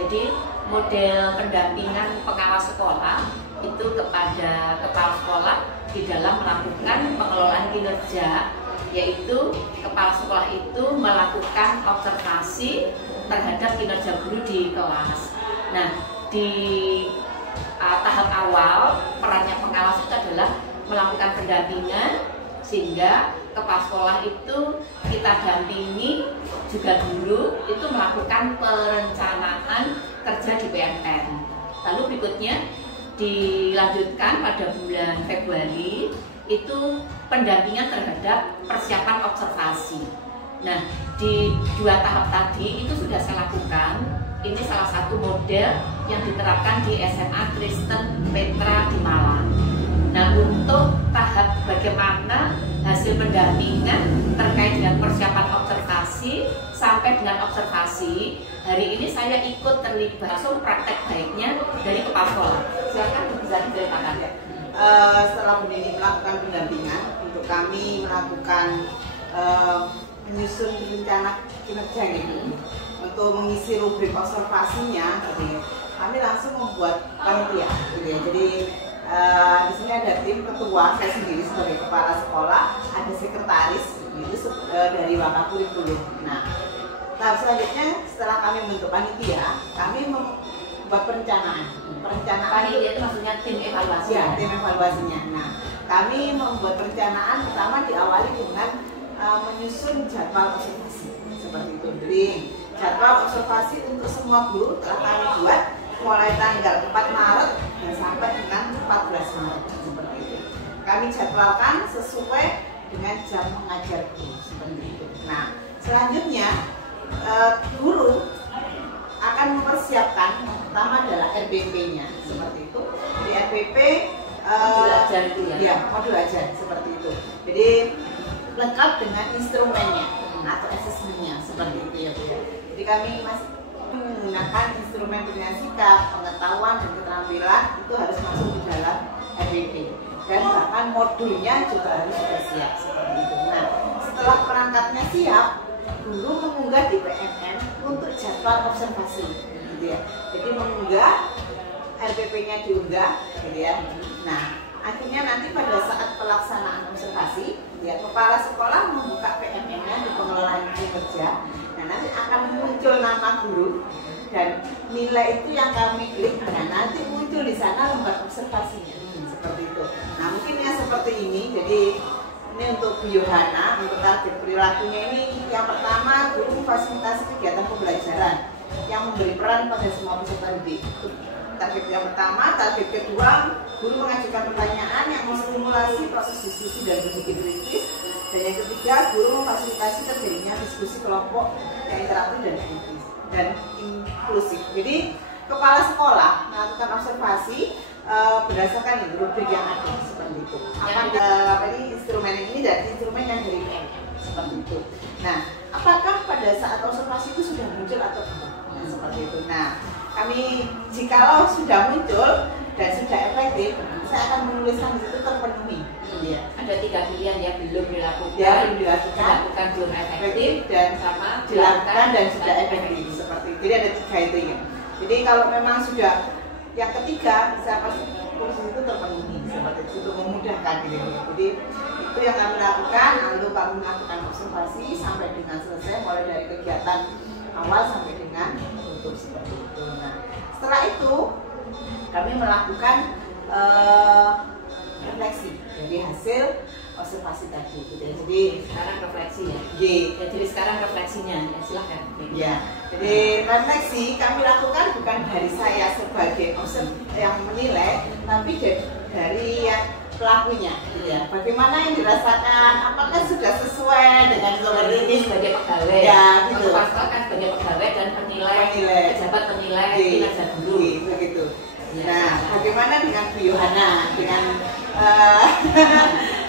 Jadi model pendampingan pengawas sekolah itu kepada kepala sekolah di dalam melakukan pengelolaan kinerja, yaitu kepala sekolah itu melakukan observasi terhadap kinerja guru di kelas. Nah, di tahap awal perannya pengawas itu adalah melakukan pendampingan, sehingga kepala sekolah itu kita dampingi, juga guru itu melakukan perencanaan kerja di PNN. Lalu berikutnya dilanjutkan pada bulan Februari itu pendampingan terhadap persiapan observasi. Nah, di 2 tahap tadi itu sudah saya lakukan. Ini salah satu model yang diterapkan di SMA Kristen Petra di Malang. Nah, untuk tahap bagaimana hasil pendampingan terkait dengan persiapan observasi sampai dengan observasi, hari ini saya ikut terlibat langsung praktek baiknya dari kepala sekolah. Silakan bisa diceritakan ya. Setelah Bu Nini melakukan pendampingan, untuk kami melakukan menyusun rencana kinerja gitu. Untuk mengisi rubrik observasinya, gitu, kami langsung membuat panitia, gitu ya. Jadi di sini ada tim ketua, saya sendiri sebagai kepala sekolah, ada sekretaris itu dari Wakakurikulum. Nah, tahap selanjutnya setelah kami membentuk panitia, kami membuat perencanaan. Panitia itu maksudnya tim evaluasi. Ya, tim evaluasinya. Nah, kami membuat perencanaan pertama diawali dengan menyusun jadwal observasi seperti itu. Jadi jadwal observasi untuk semua guru telah kami buat mulai tanggal 4 Maret dan sampai dengan 14 Maret seperti itu. Kami jadwalkan sesuai dengan jam mengajar guru seperti itu. Nah, selanjutnya guru akan mempersiapkan yang pertama adalah RBP-nya seperti itu. Jadi RBP modul ajar itu ya? Ya, modul ajar seperti itu. Jadi lengkap dengan instrumennya atau asesmennya seperti itu ya Bu. Jadi kami masih menggunakan instrumen penilaian sikap, pengetahuan dan keterampilan itu harus masuk di dalam RBP, dan bahkan modulnya juga harus sudah siap seperti itu. Nah, setelah perangkatnya siap, guru mengunggah di PNN untuk jadwal observasi, gitu ya. Jadi mengunggah RBP-nya diunggah, gitu ya. Nah, akhirnya nanti pada saat pelaksanaan observasi, ya, kepala sekolah membuka PNN-nya di pengelolaan kinerja. Nah, nanti akan muncul nama guru dan nilai itu yang kami klik. Nah, nanti muncul di sana lembar observasinya seperti itu. Nah, mungkin yang seperti ini. Jadi ini untuk Bu Yohana, untuk target perilakunya ini yang pertama, guru memfasilitasi kegiatan pembelajaran yang memberi peran pada semua peserta didik. Target yang pertama. Target kedua, guru mengajukan pertanyaan yang menstimulasi proses diskusi dan berpikir kritis. Dan yang ketiga, guru memfasilitasi terjadinya diskusi kelompok yang interaktif dan inklusif. Jadi kepala sekolah melakukan observasi berdasarkan rubrik yang ada seperti itu. Ini instrumen ini dan instrumen yang dari PNN seperti itu. Nah, apakah pada saat observasi itu sudah muncul atau tidak? Nah, seperti itu. Nah, kami jikalau sudah muncul dan sudah efektif, saya akan menuliskan di situ terpenuhi. Ya. Ada 3 pilihan ya, belum dilakukan, ya, dilakukan belum efektif, dan sama dilakukan dan sudah efektif seperti itu. Jadi ada 3 itu ya. Jadi kalau memang sudah yang ketiga, saya pasti tulis itu terpenuhi seperti itu untuk memudahkan gitu. Jadi itu yang kami lakukan. Lalu kami melakukan observasi sampai dengan selesai, mulai dari kegiatan awal sampai dengan tutup seperti itu. Nah, setelah itu kami melakukan refleksi dari hasil observasi tadi. Jadi sekarang refleksi ya. Ya, jadi sekarang refleksinya ya, silahkan. Ya, jadi refleksi kami lakukan bukan dari saya sebagai yang menilai, tapi dari yang pelakunya. Ya, bagaimana yang dirasakan? Apakah sudah sesuai dengan seperti ini sebagai pegawai? Ya, gitu. Pasal kan sebagai pegawai dan penilai, pejabat penilai kinerja guru. Begitu. Nah, bagaimana dengan Bu Yohana, dengan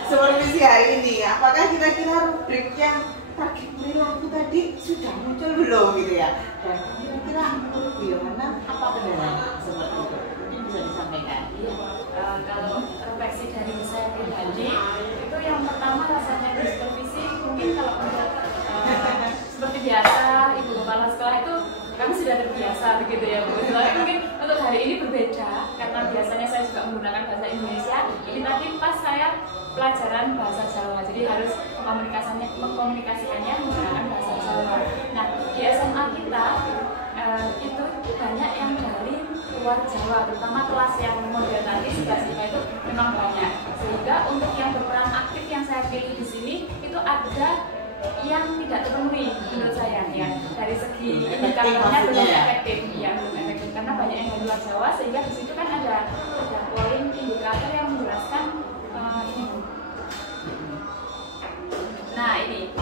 supervisi hari ini? Apakah kira-kira rubrik yang target perilaku tadi sudah muncul belum gitu ya? Dan kira-kira menurut Bu Yohana apa kendalanya seperti itu? Mungkin bisa disampaikan. Iya. Kalau refleksi dari saya pribadi itu yang pertama rasanya di supervisi mungkin kalau seperti biasa ibu kepala sekolah itu kami sudah terbiasa begitu ya Bu. Tapi mungkin untuk hari ini berbeda karena biasanya saya juga menggunakan bahasa Indonesia. Ini tadi pas saya pelajaran bahasa Jawa, jadi harus mengkomunikasikannya menggunakan bahasa Jawa. Nah di SMA kita itu banyak yang dari luar Jawa, terutama kelas yang model tadi siswa itu memang banyak. Sehingga untuk yang berperan aktif yang saya pilih di sini itu ada yang tidak terpenuhi menurut saya ya, dari segi indikatornya belum efektif ya, belum efektif karena banyak yang dari luar Jawa, sehingga di situ kan ada poin indikator yang menjelaskan ini. Nah ini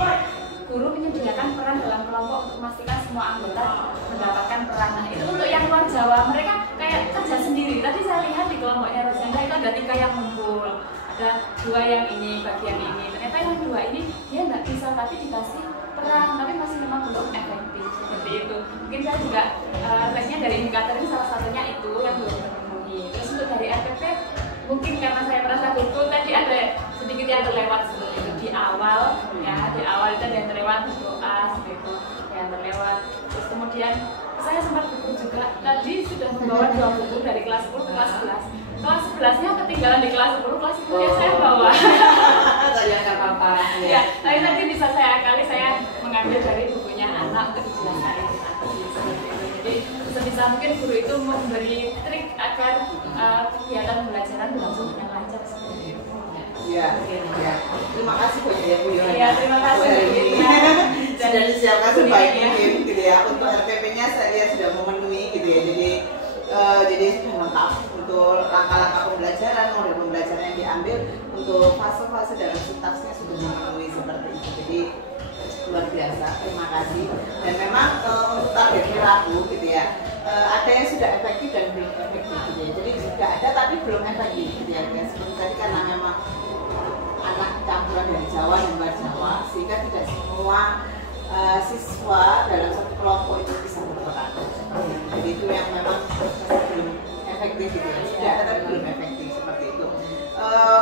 guru menyediakan peran dalam kelompok untuk memastikan semua anggota mendapatkan peran. Nah itu untuk yang luar Jawa, mereka kayak kerja sendiri. Tadi saya lihat di kelompoknya Rosenda itu ada 3 yang ngumpul, ada 2 yang ini bagian ini. Ternyata yang 2 ini dia nggak bisa tapi dikasih peran, tapi masih memang belum efektif seperti itu. Mungkin saya juga tesnya dari indikator ini salah satunya itu yang belum terpenuhi. Terus untuk dari RPP mungkin karena saya merasa betul tadi ada sedikit yang terlewat seperti itu di awal ya, di awal itu ada yang terlewat doa seperti itu yang terlewat. Terus kemudian saya sempat buku juga tadi sudah membawa 2 buku dari kelas 10 ke kelas 11. Kelas 11-nya ketinggalan di kelas 10, kelas 10 yang saya bawa. Ya nggak apa-apa. Ya, tapi nanti bisa saya akali, saya mengambil dari bukunya anak untuk dijelaskan itu nanti seperti itu. Jadi sebisa mungkin guru itu memberi trik agar kegiatan pembelajaran berlangsung dengan lancar seperti itu. Iya, ya. Terima kasih banyak ya Bu Yohana. Iya, terima kasih. Sudah disiapkan sebaik mungkin gitu ya. Untuk RPP-nya saya sudah memenuhi gitu ya. Jadi sudah lengkap untuk langkah-langkah pembelajaran, model pembelajaran yang diambil untuk fase-fase dalam sintaksnya sudah memenuhi seperti itu. Jadi luar biasa, terima kasih. Dan memang untuk target perilaku gitu ya, ada yang sudah efektif dan belum efektif gitu ya. Jadi sudah ada tapi belum efektif gitu ya. Seperti tadi karena memang anak campuran dari Jawa dan luar Jawa, sehingga tidak semua siswa dalam satu kelompok itu bisa berperan. Jadi itu yang memang masih belum efektif gitu ya. Sudah ada tapi belum efektif seperti itu.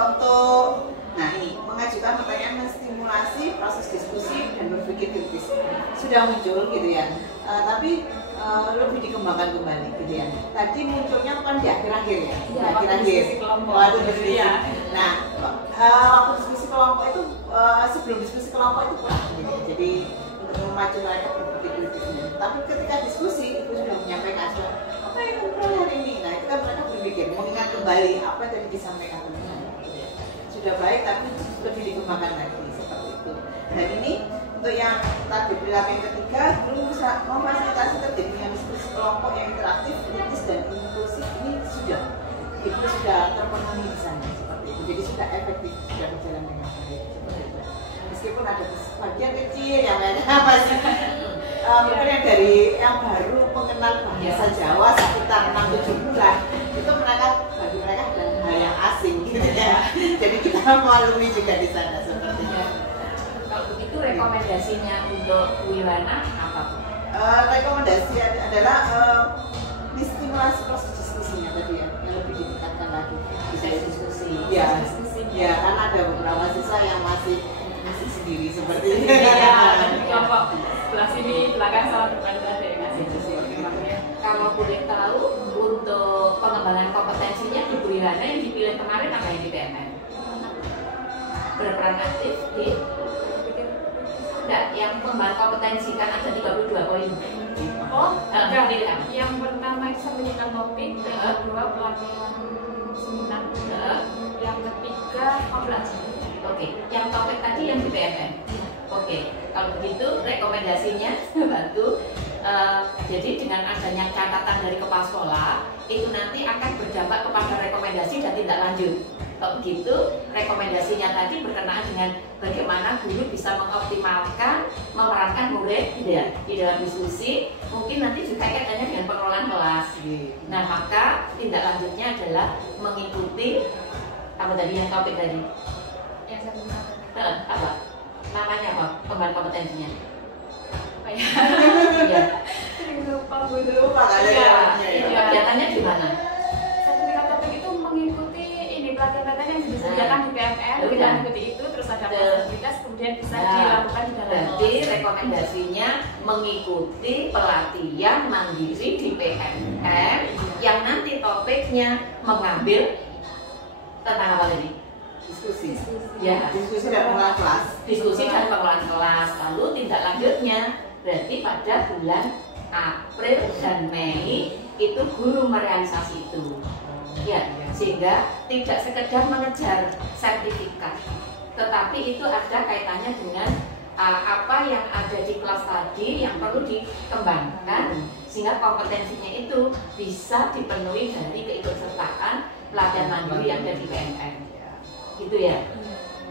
Untuk nah ini mengajukan pertanyaan menstimulasi proses diskusi dan berpikir kritis sudah muncul gitu ya. Tapi lebih dikembangkan kembali gitu ya. Tadi munculnya bukan di akhir-akhir ya, di akhir-akhir waktu diskusi. Nah, waktu diskusi kelompok itu sebelum diskusi kelompok itu kurang gitu. Jadi untuk memacu mereka berpikir kritisnya. Tapi ketika diskusi itu sudah menyampaikan apa yang ngobrol hari ini. Nah, itu kan mereka berpikir mengingat kembali apa yang tadi disampaikan teman-teman. Gitu ya. Sudah baik tapi lebih dikembangkan lagi seperti itu. Dan ini untuk yang target perilaku yang ketiga, guru memfasilitasi terjadinya diskusi kelompok yang interaktif, kritis dan inklusif ini sudah terpenuhi di sana seperti itu. Jadi sudah efektif, sudah berjalan dengan baik seperti itu. Meskipun ada bagian kecil yang masih mungkin yang dari yang baru mengenal bahasa Jawa sekitar 6-7 bulan itu bagi mereka adalah hal yang asing gitu ya. Jadi kita maklumi juga di sana seperti itu. Kalau begitu rekomendasinya untuk Bu Yohana apa? Rekomendasi adalah stimulasi proses diskusinya tadi ya, yang lebih ditingkatkan lagi. Bisa diskusi. Ya, karena ada beberapa siswa yang masih sendiri seperti ini. Iya, kelompok sebelah sini, belakang sama depan itu ada yang ngasih diskusi. Kalau boleh tahu untuk pengembangan kompetensinya di Bu Yohana yang dipilih kemarin apa yang di PMN? Berperan aktif di yang pengembangan kompetensi kan ada 32 poin. Oh, ada pilihan. Yang pertama itu sampaikan topik, yang kedua pelatihan seminar, yang ketiga ngobrol. Oke, yang topik tadi yang di PMN. Oke, kalau begitu rekomendasinya bantu. Jadi dengan adanya catatan dari kepala sekolah itu nanti akan berdampak kepada rekomendasi dan tindak lanjut. Kalau begitu rekomendasinya tadi berkenaan dengan bagaimana guru bisa mengoptimalkan memerankan murid ya, di dalam diskusi, mungkin nanti juga kaitannya dengan pengelolaan kelas. Nah maka tindak lanjutnya adalah mengikuti apa tadi yang topik tadi? Yang saya belum sampaikan. Apa? Namanya apa? Pengembangan kompetensinya? Apa ya? Iya. Lupa Bu. Kegiatannya di mana? Sertifikat topik itu mengikuti pelatihan-pelatihan yang disediakan di PMN, kita mengikuti itu, terus ada sertifikat kemudian bisa Nah, dilakukan di dalam berarti kelas. rekomendasinya mengikuti pelatihan mandiri di PNM yang nanti topiknya mengambil tentang apa tadi? Diskusi. Ya, Diskusi dan pengelola kelas. diskusi dan pengelolaan kelas. Lalu tindak lanjutnya berarti pada bulan April dan Mei itu guru merealisasi itu. Ya, sehingga tidak sekedar mengejar sertifikat, tetapi itu ada kaitannya dengan apa yang ada di kelas tadi yang perlu dikembangkan sehingga kompetensinya itu bisa dipenuhi dari keikutsertaan pelatihan mandiri yang ada di PNM. Gitu ya.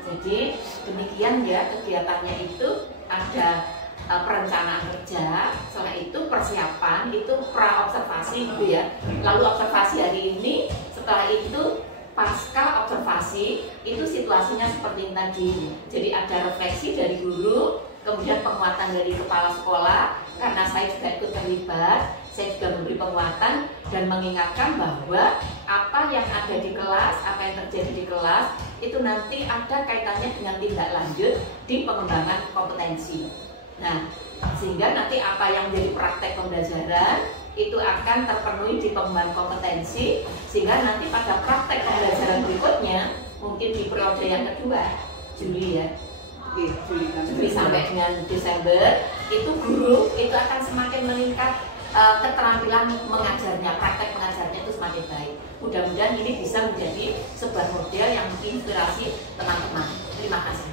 Jadi demikian ya kegiatannya itu ada perencanaan kerja, setelah itu persiapan, itu pra observasi gitu ya. Lalu observasi hari ini, setelah itu pasca observasi itu situasinya seperti yang tadi. Jadi ada refleksi dari guru, kemudian penguatan dari kepala sekolah karena saya juga ikut terlibat. Saya juga memberi penguatan dan mengingatkan bahwa apa yang ada di kelas, apa yang terjadi di kelas itu nanti ada kaitannya dengan tindak lanjut di pengembangan kompetensi. Nah, sehingga nanti apa yang jadi praktek pembelajaran itu akan terpenuhi di pengembangan kompetensi, sehingga nanti pada praktek pembelajaran berikutnya mungkin di periode yang kedua, Juli ya, Juli sampai dengan Desember, itu guru itu akan semakin meningkat keterampilan mengajarnya, praktek mengajarnya itu semakin baik. Mudah-mudahan ini bisa menjadi sebuah model yang menginspirasi teman-teman. Terima kasih.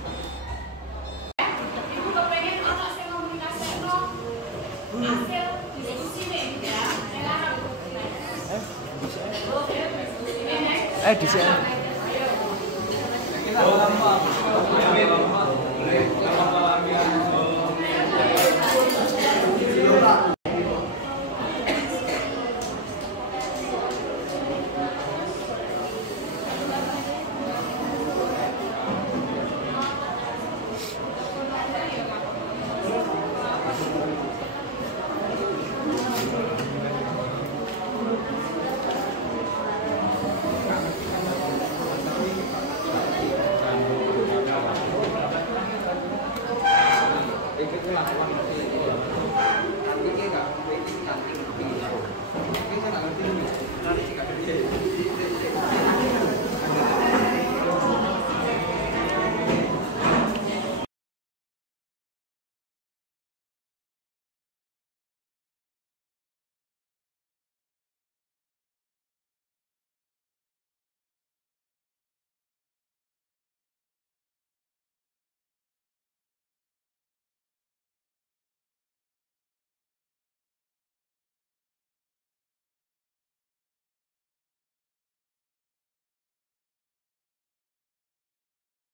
Ibu kepengen orang yang komunikasi hasil diskusi nih ya. Di sini.